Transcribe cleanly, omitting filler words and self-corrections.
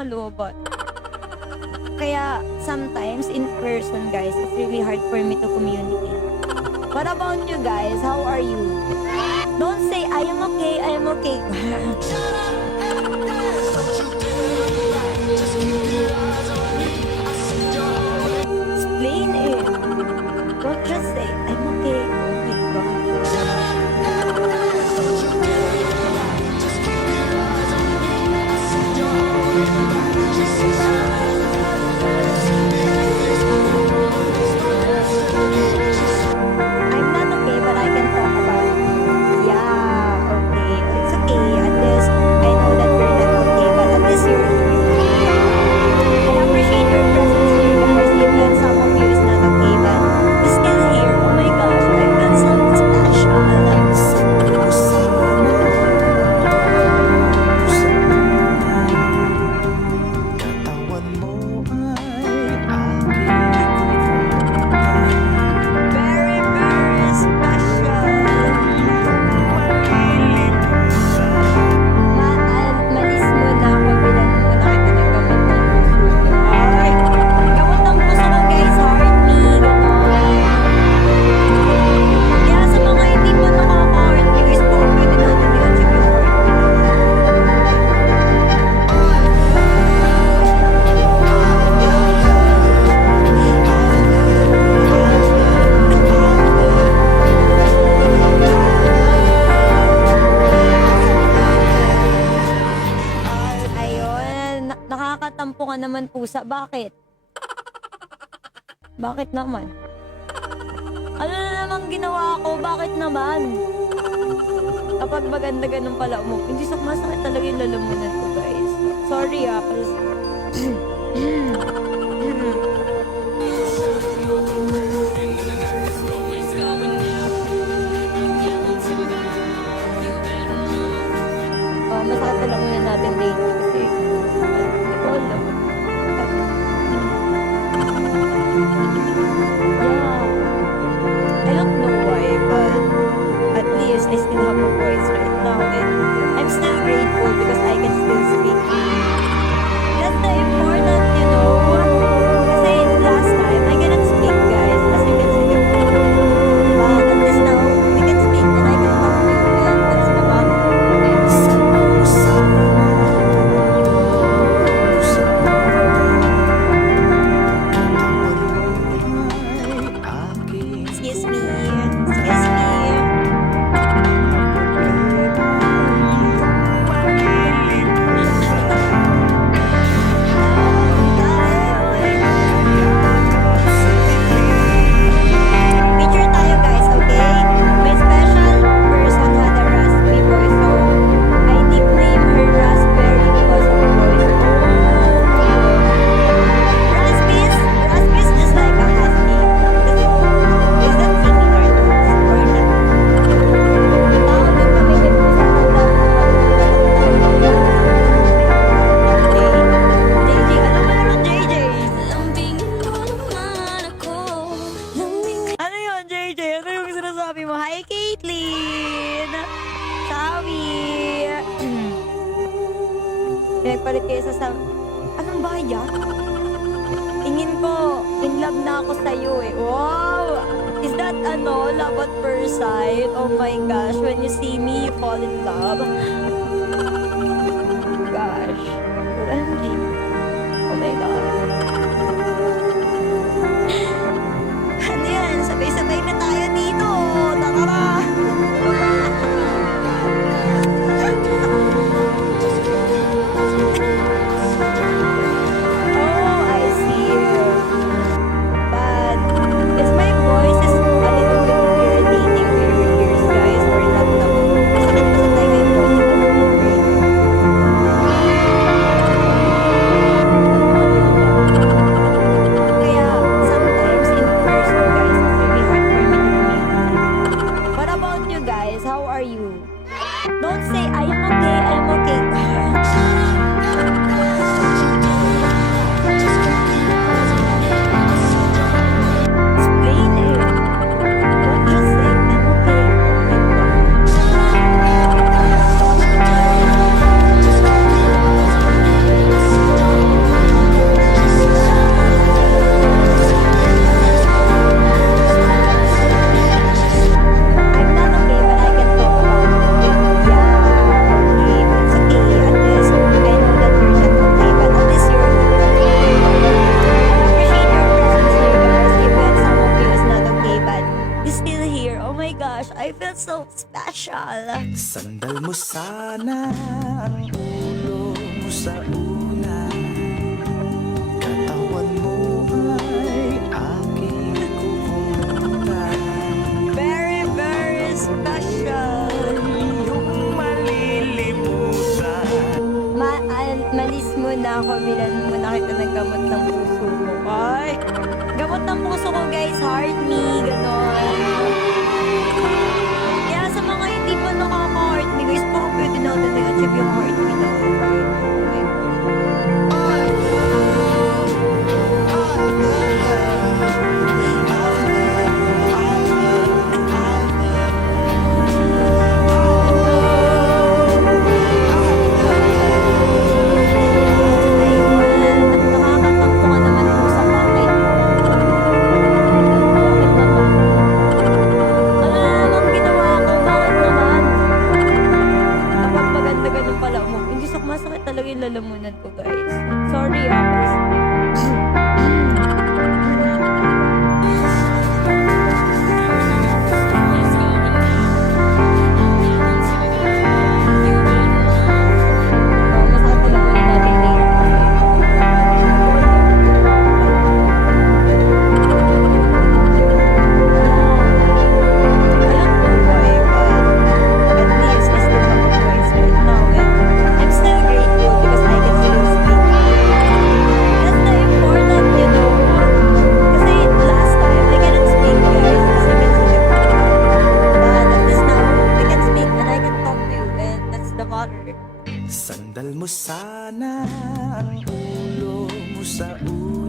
malobot. Kaya sometimes in person guys, it's really hard for me to communicate. What about you guys? How are you? Don't say I am okay, I am okay. Explain it. Don't just say I'm okay. Oh my god. I'm not okay, but I can talk about it. Yeah, okay. It's okay. At least I know that you're not okay, but at least you're here. I appreciate your presence here, guys. Even some of you is not okay, but you're still here. Oh my gosh, I feel something special. Katawan mo ay Very, very special. Malis mo na, pabilan mo na kita ng gamot ng puso. Ay, gamot ng puso ng guys, heart me, gano'n. Kaya sa mga hindi pa nakaka-heart me, guys, baka pwede natin i-achieve yung heart me. Ayun, nakakatampo ka naman pusa. Bakit? Bakit naman? Ano na namang ginawa ko? Bakit naman? Kapag maganda ganun pala mo, hindi masakit talaga yung lalamunan ko, guys. Sorry kasi... masakit na lalamunan natin dito kasi... Hindi ko alam. Yeah. I don't know why, but at least I still have a voice right now, and I'm still grateful because I can still speak. That's the important, you know. Kasi last time, I cannot speak, guys. As you can see before. But at least now, we can speak and I can talk to you, and that's the matter. Excuse me. Excuse me. Picture tayo guys, okay? My special person had a raspy voice, so I nicknamed her Raspberry because of her voice. Raspis? Raspis just like a husky. Is that similar or not? Tao din kami may pusa ng JJ, alam mo naman JJ? Ano yun, JJ? Ano yung sinasabi mo? Hi, Caitlyn! Sabi! Pinagpalit kayo sa Anong bayan? Tingin ko, in love na ako sa'yo eh. Wow! Is that love at first sight? Oh my gosh, when you see me, you fall in love. Gosh. OMG. Oh my God. Ano yan? Sabay-sabay na tayo dito. Tara! Oh, I see. But is my voice is a little bit irritating to your ears, guys, or not naman? Masakit ba sa tayo yung voice ko? ako, bilan muna kita ng gamot ng puso ko. Ay, gamot ng puso ko guys, heart me, gano'n. Kaya sa mga hindi pa nakaka-heart me, guys, baka pwede natin i-achieve yung heart me na. Oh my God. Nakakatampo ka naman po sa bakit. Bakit naman? Wala namang ginawa ko. Bakit naman? Kapag maganda ganun pala mo. Hindi masakit talaga yung lalamunan ko, guys. Sorry, masakit na lalamunan natin later. Alam ko why, but at least I still have a voice right now, and I'm still grateful because I can still speak. That's the important, you know. Kasi last time, I cannot speak, guys, kasi sensitive ko. But at least now, I can speak and I can talk to you, and that's the matter. Sandal mo sana ang ulo mo sa ulo